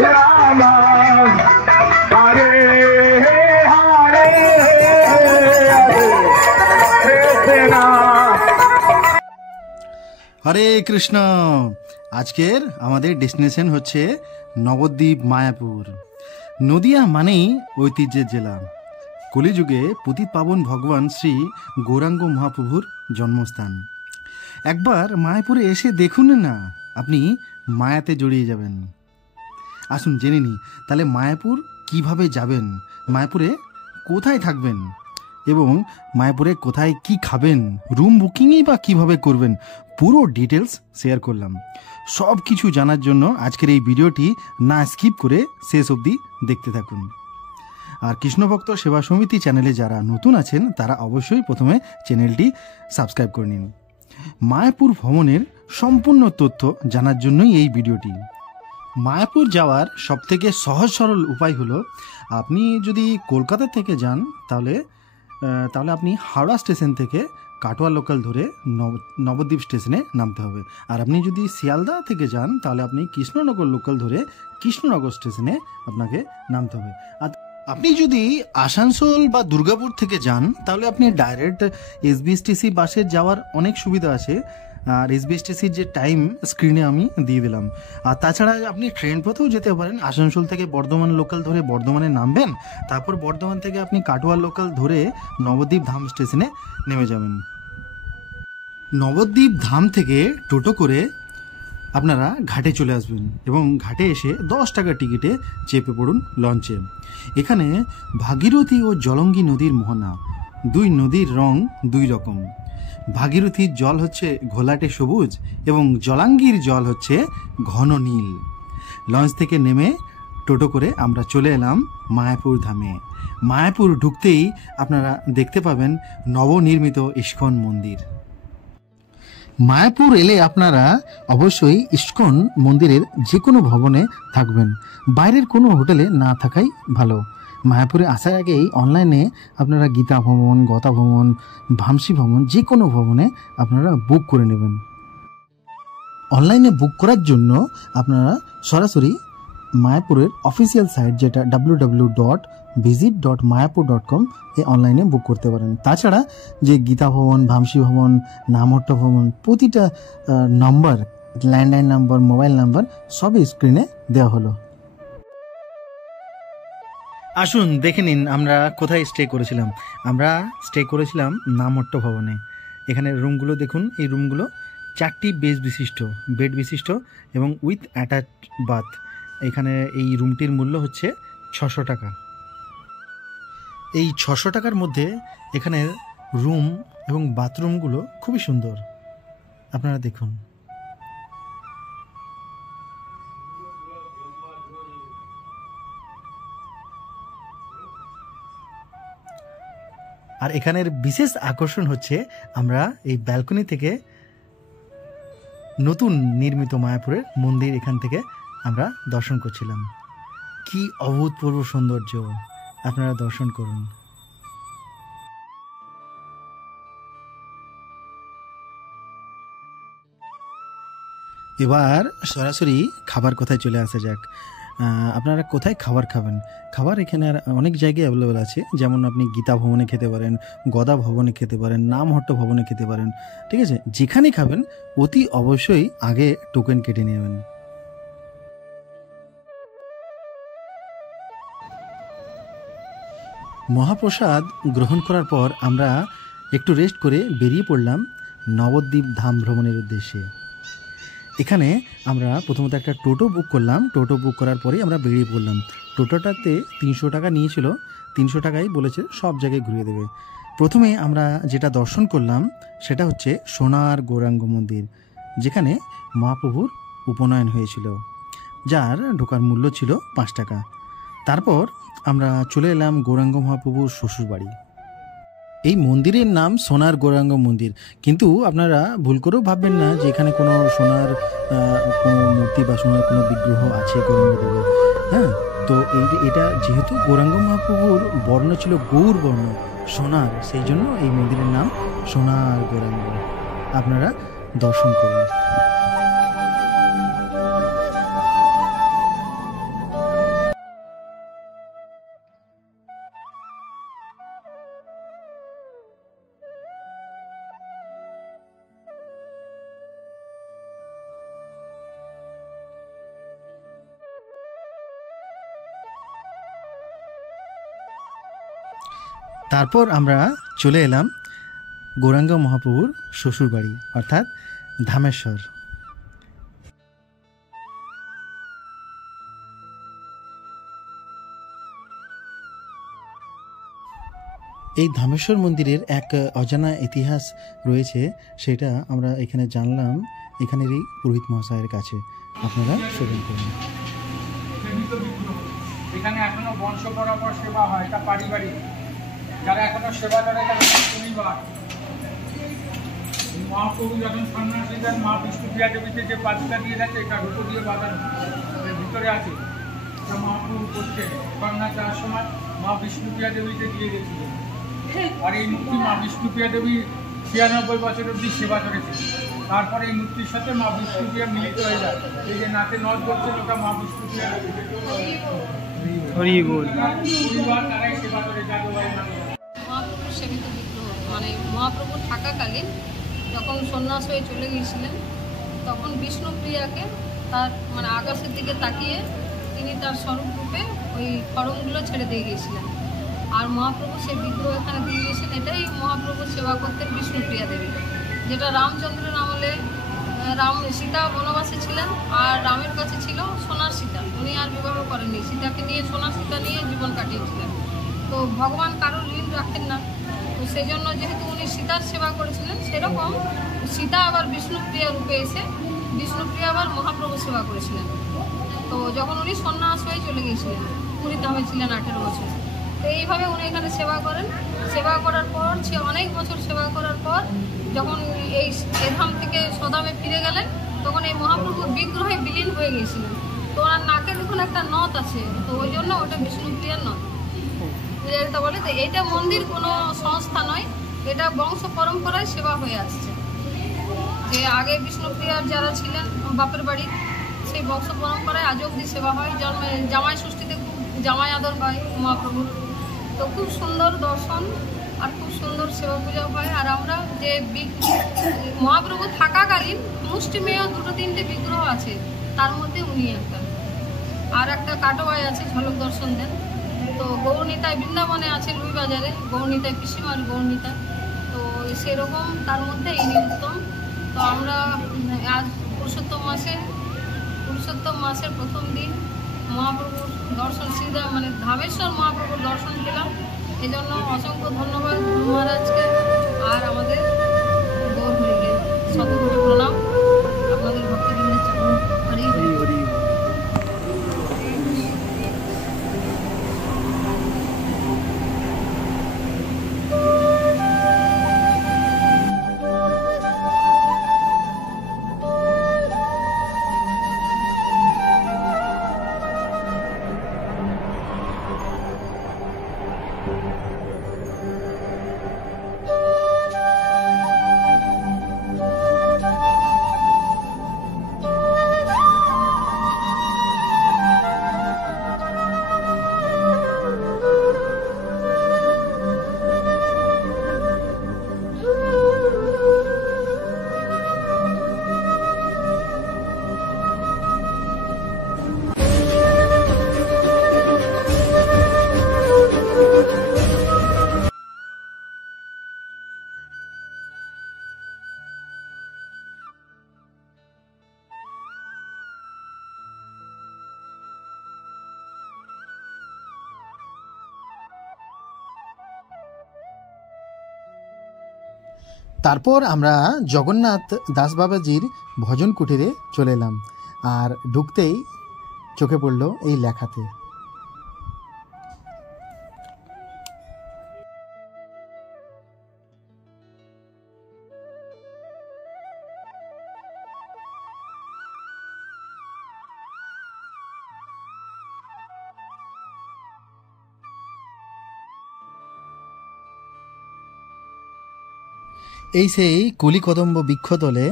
রাম হরে হরে হরে কৃষ্ণ। আজকের আমাদের ডেস্টিনেশন হচ্ছে নবদ্বীপ মায়াপুর। নদিয়া মানেই ঐতিহ্যের জেলা। কলিযুগে পতিত পাবন ভগবান শ্রী গৌরাঙ্গ মহাপ্রভুর জন্মস্থান। একবার মায়াপুরে এসে দেখুন না, আপনি মায়াতে জড়িয়ে যাবেন। আসুন জেনে নিই তাহলে মায়াপুর কিভাবে যাবেন, মায়াপুরে কোথায় থাকবেন এবং মায়াপুরে কোথায় কি খাবেন, রুম বুকিংই বা কিভাবে করবেন, পুরো ডিটেলস শেয়ার করলাম। সব কিছু জানার জন্য আজকের এই ভিডিওটি না স্কিপ করে শেষ অবধি দেখতে থাকুন। আর কৃষ্ণভক্ত সেবা সমিতি চ্যানেলে যারা নতুন আছেন তারা অবশ্যই প্রথমে চ্যানেলটি সাবস্ক্রাইব করে নিন। মায়াপুর ভ্রমণের সম্পূর্ণ তথ্য জানার জন্যই এই ভিডিওটি। মায়াপুর যাওয়ার সবথেকে সহজ সরল উপায় হলো, আপনি যদি কলকাতা থেকে যান তাহলে আপনি হাওড়া স্টেশন থেকে কাটোয়া লোকাল ধরে নবদ্বীপ স্টেশনে নামতে হবে। আর আপনি যদি শিয়ালদা থেকে যান তাহলে আপনি কৃষ্ণনগর লোকাল ধরে কৃষ্ণনগর স্টেশনে আপনাকে নামতে হবে। আর আপনি যদি আসানসোল বা দুর্গাপুর থেকে যান তাহলে আপনি ডাইরেক্ট এসবিএসটিসি বাসে যাওয়ার অনেক সুবিধা আছে। আর এসবিএসটিসির যে টাইম স্ক্রিনে আমি দিয়ে দিলাম। আর তাছাড়া আপনি ট্রেন পথেও যেতে পারেন। আসানসোল থেকে বর্ধমান লোকাল ধরে বর্ধমানে নামবেন, তারপর বর্ধমান থেকে আপনি কাটোয়া লোকাল ধরে নবদ্বীপ ধাম স্টেশনে নেমে যাবেন। নবদ্বীপ ধাম থেকে টোটো করে আপনারা ঘাটে চলে আসবেন এবং ঘাটে এসে 10 টাকা টিকিটে চেপে পড়ুন লঞ্চে। এখানে ভাগীরথী ও জলঙ্গি নদীর মোহনা, দুই নদীর রং দুই রকম। ভাগীরথীর জল হচ্ছে ঘোলাটে সবুজ এবং জলাঙ্গির জল হচ্ছে ঘন নীল। লঞ্চ থেকে নেমে টোটো করে আমরা চলে এলাম মায়াপুর ধামে। মায়াপুর ঢুকতেই আপনারা দেখতে পাবেন নবনির্মিত ইস্কন মন্দির। মায়াপুর এলে আপনারা অবশ্যই ইস্কন মন্দিরের যে কোনো ভবনে থাকবেন, বাইরের কোনো হোটেলে না থাকাই ভালো। মায়াপুরে আসার আগেই অনলাইনে আপনারা গীতা ভবন, গতা ভবন, ভামসি ভবন যে কোনো ভবনে আপনারা বুক করে নেবেন। অনলাইনে বুক করার জন্য আপনারা সরাসরি মায়াপুরের অফিসিয়াল সাইট যেটা www.visit.mayapur.com এ অনলাইনে বুক করতে পারেন। তাছাড়া যে গীতা ভবন, ভামসি ভবন, নামহট্ট ভবন, প্রতিটা নম্বর, ল্যান্ডলাইন নাম্বার, মোবাইল নাম্বার সবই স্ক্রিনে দেওয়া হলো। আসুন দেখে নিন আমরা কোথায় স্টে করেছিলাম। আমরা স্টে করেছিলাম নামহট্ট ভবনে। এখানে রুমগুলো দেখুন, এই রুমগুলো 4টি বেড বিশিষ্ট এবং উইথ অ্যাটাচ বাথ। এখানে এই রুমটির মূল্য হচ্ছে 600 টাকা। এই 600 টাকার মধ্যে এখানের রুম এবং বাথরুমগুলো খুবই সুন্দর, আপনারা দেখুন। আর এখানের বিশেষ আকর্ষণ হচ্ছে আমরা এই ব্যালকনি থেকে নতুন নির্মিত মায়াপুরের মন্দির এখান থেকে আমরা দর্শন করছিলাম। কি অভূতপূর্ব সৌন্দর্য, আপনারা দর্শন করুন। এবার সরাসরি খাবার কথায় চলে আসা যাক। আপনারা কোথায় খাবার খাবেন? খাবার এখানে অনেক জায়গায় অ্যাভেলেবেল আছে। যেমন আপনি গীতা ভবনে খেতে পারেন, গদা ভবনে খেতে পারেন, নামহট্ট ভবনে খেতে পারেন। ঠিক আছে, যেখানে খাবেন অতি অবশ্যই আগে টোকেন কেটে নেবেন। মহাপ্রসাদ গ্রহণ করার পর আমরা একটু রেস্ট করে বেরিয়ে পড়লাম নবদ্বীপ ধাম ভ্রমণের উদ্দেশ্যে। এখানে আমরা প্রথমত একটা টোটো বুক করলাম। টোটো বুক করার পরেই আমরা বেরিয়ে পড়লাম। টোটোটাতে 300 টাকা নিয়েছিল, 300 টাকাই বলেছে সব জায়গায় ঘুরিয়ে দেবে। প্রথমে আমরা যেটা দর্শন করলাম সেটা হচ্ছে সোনার গৌরাঙ্গ মন্দির, যেখানে মহাপ্রভুর উপনয়ন হয়েছিল, যার ঢোকার মূল্য ছিল 5 টাকা। তারপর আমরা চলে এলাম গৌরাঙ্গ মহাপ্রভুর শ্বশুরবাড়ি। এই মন্দিরের নাম সোনার গৌরাঙ্গ মন্দির, কিন্তু আপনারা ভুল করেও ভাববেন না যে এখানে কোনো সোনার কোনো মূর্তি বা সোনার কোনো বিগ্রহ আছে গৌরাঙ্গদেবের। হ্যাঁ, তো এটা যেহেতু গৌরাঙ্গ মহাপ্রভুর বর্ণ ছিল গৌর বর্ণ, সোনার, সেই জন্য এই মন্দিরের নাম সোনার গৌরাঙ্গ। আপনারা দর্শন করুন। তারপর আমরা চলে এলাম গৌরাঙ্গ মহাপ্রভুর শ্বশুরবাড়ি অর্থাৎ ধামেশ্বর। এই ধামেশ্বর মন্দিরের এক অজানা ইতিহাস রয়েছে, সেটা আমরা এখানে জানলাম এখানেরই পুরোহিত মহাশয়ের কাছে। আপনারা শ্রবণ করুন। এখানে এখনো বংশ বরাবর সেবা হয়, এটা পারিবারিক। যারা এখনো সেবা করে তারা পরিবার। মহাপ্রভু যখন সন্ন্যাসী দেন, মা বিষ্ণুপ্রিয়া দেবীতে যে পাদুকা দিয়ে গেছে, এটা রূপো দিয়ে বাঁধানো এর ভিতরে আছে। এটা মহাপ্রভু করছেন সন্ন্যাস দেওয়ার সময় মা বিষ্ণুপ্রিয়া দেবীতে দিয়ে গেছিলেন। আর এই মূর্তি মা বিষ্ণুপ্রিয়া দেবী ৯৬ বছর অবধি সেবা করেছে। তারপরে এই মূর্তির সাথে মা বিষ্ণুপ্রিয়া মিলিত হয়ে যায়। এই যে নাচে নদ করছেন, ওটা মা বিষ্ণুপ্রিয়া পরিবার, তারাই সেবা করে যাদবাই। মহাপ্রভুর সেবিত বিগ্রহ মানে মহাপ্রভু থাকাকালীন যখন সন্ন্যাস হয়ে চলে গিয়েছিলেন, তখন বিষ্ণুপ্রিয়াকে তার মানে আকাশের দিকে তাকিয়ে তিনি তার স্বরূপরূপে ওই খড়মগুলো ছেড়ে দিয়ে গিয়েছিলেন। আর মহাপ্রভু সেই বিগ্রহ এখানে দিয়ে গিয়েছেন। এটাই মহাপ্রভুর সেবা করতেন বিষ্ণুপ্রিয়া দেবী, যেটা রামচন্দ্রের আমলে সীতা বনবাসে ছিলেন, আর রামের কাছে ছিল সোনার সীতা। উনি আর বিবাহ করেননি, সীতাকে নিয়ে সোনার সীতা নিয়ে জীবন কাটিয়েছিলেন। তো ভগবান কারোর ঋণ রাখেন না, তো সেই জন্য যেহেতু উনি সীতার সেবা করেছিলেন, সেরকম সীতা আবার বিষ্ণুপ্রিয়া রূপে এসে বিষ্ণুপ্রিয়া আবার মহাপ্রভু সেবা করেছিলেন। তো যখন উনি সন্ন্যাস হয়ে চলে গিয়েছিলেন, পুরীধামে ছিলেন ১৮ বছর। তো এইভাবে উনি এখানে সেবা করেন। সেবা করার পর অনেক বছর সেবা করার পর যখন এই ধাম থেকে স্বধামে ফিরে গেলেন, তখন এই মহাপ্রভুর বিগ্রহে বিলীন হয়ে গিয়েছিলেন। তো ওনার নাকে দেখুন একটা নথ আছে, তো ওই জন্য ওটা বিষ্ণুপ্রিয়ার নথ যেটা বলে। তো এইটা মন্দির কোনো সংস্থা নয়, এটা বংশ পরম্পরায় সেবা হয়ে আসছে। যে আগে বিষ্ণুপ্রিয়ার যারা ছিলেন বাপের বাড়ি, সেই বংশ পরম্পরায় আজ অবধি সেবা হয়। জামাই ষষ্ঠীতে খুব জামাই আদর হয় মহাপ্রভুর। তো খুব সুন্দর দর্শন আর খুব সুন্দর সেবা পূজা হয়। আর আমরা যে মহাপ্রভু থাকাকালীন মুষ্টিমেয় ২-৩টে বিগ্রহ আছে, তার মধ্যে উনি একটা। আর একটা কাটোয়ায় আছে, ঝলক দর্শন দেন। তো গৌরনীতায় বৃন্দাবনে আছে, লুইবাজারে গৌরনীতায় পিসিমার গৌরনীতায়। তো সেরকম তার মধ্যে ইনি উত্তম। তো আমরা আজ পুরুষোত্তম মাসের প্রথম দিন মহাপ্রভুর দর্শন মানে ধামেশ্বর মহাপ্রভুর দর্শন পেলাম। এজন্য অসংখ্য ধন্যবাদ গুরু মহারাজকে আর আমাদের গৌর হরিকে শতকোটি প্রণাম। আপনাদের ভক্তবৃন্দের চরণ হরি হরি। তারপর আমরা জগন্নাথ দাস বাবাজির ভজন কুটিরে চলে এলাম, আর ঢুকতেই চোখে পড়ল এই লেখাতে। এই সেই কলিকদম্ব বৃক্ষতলে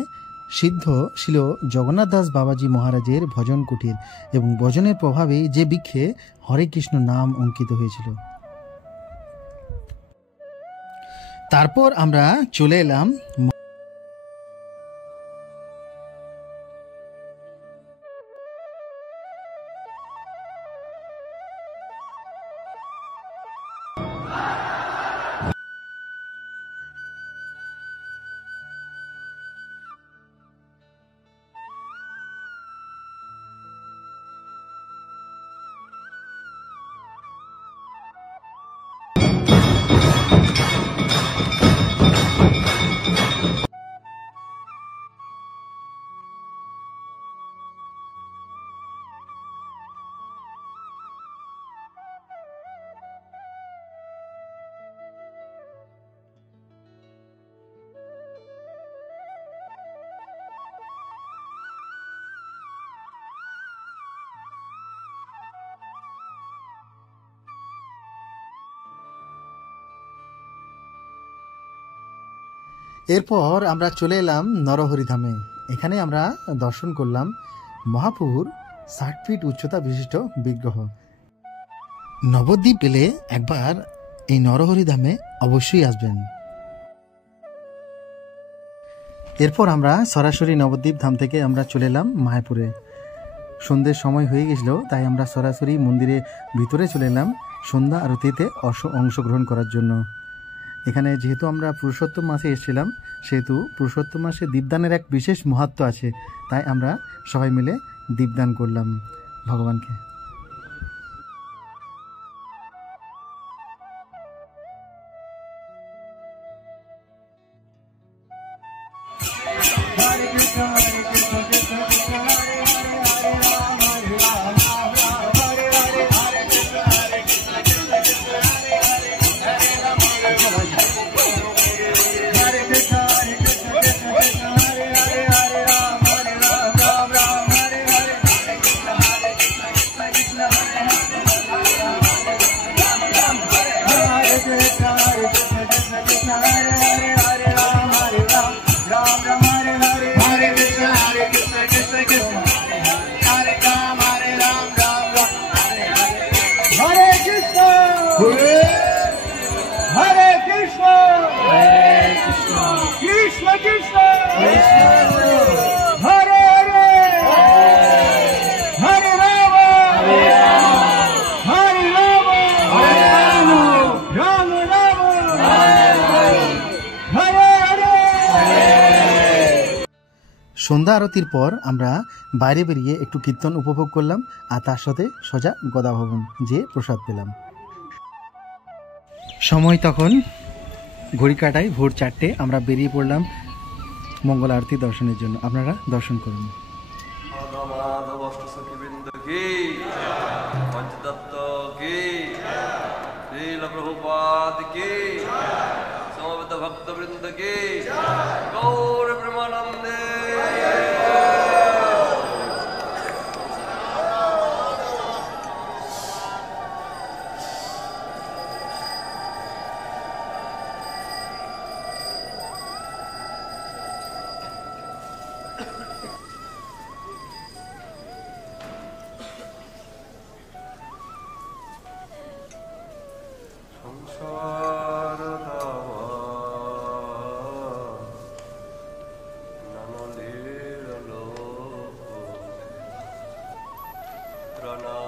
সিদ্ধ ছিল জগন্নাথ দাস বাবাজি মহারাজের ভজন কুটির, এবং ভজনের প্রভাবে যে বৃক্ষে হরে কৃষ্ণ নাম অঙ্কিত হয়েছিল। তারপর আমরা চলে এলাম এরপর আমরা চলে এলাম নরহরিধামে। এখানে আমরা দর্শন করলাম মহাপ্রভুর 60 ফিট উচ্চতা বিশিষ্ট বিগ্রহ। নবদ্বীপ এলে একবার এই নরহরিধামে অবশ্যই আসবেন। এরপর আমরা সরাসরি নবদ্বীপ ধাম থেকে আমরা চলে এলাম মায়াপুরে। সন্ধ্যের সময় হয়ে গেছিল, তাই আমরা সরাসরি মন্দিরে ভিতরে চলে এলাম সন্ধ্যা আরতিতে অংশগ্রহণ করার জন্য। এখানে যেহেতু আমরা পুরুষোত্তম মাসে এসেছিলাম, সেহেতু পুরুষোত্তম মাসে দীপদানের এক বিশেষ মাহাত্ম্য আছে, তাই আমরা সবাই মিলে দীপদান করলাম ভগবানকে। সন্ধ্যা আরতির পর আমরা বাইরে বেরিয়ে একটু কীর্তন উপভোগ করলাম, আর তার সাথে সোজা গদা ভবন যে প্রসাদ পেলাম। সময় তখন ঘড়ি কাটায় ভোর 4টে। আমরা বেরিয়ে পড়লাম মঙ্গল আরতি দর্শনের জন্য। আপনারা দর্শন করুন। ভক্তবৃন্দ কি গৌর প্রেমানন্দে। Rana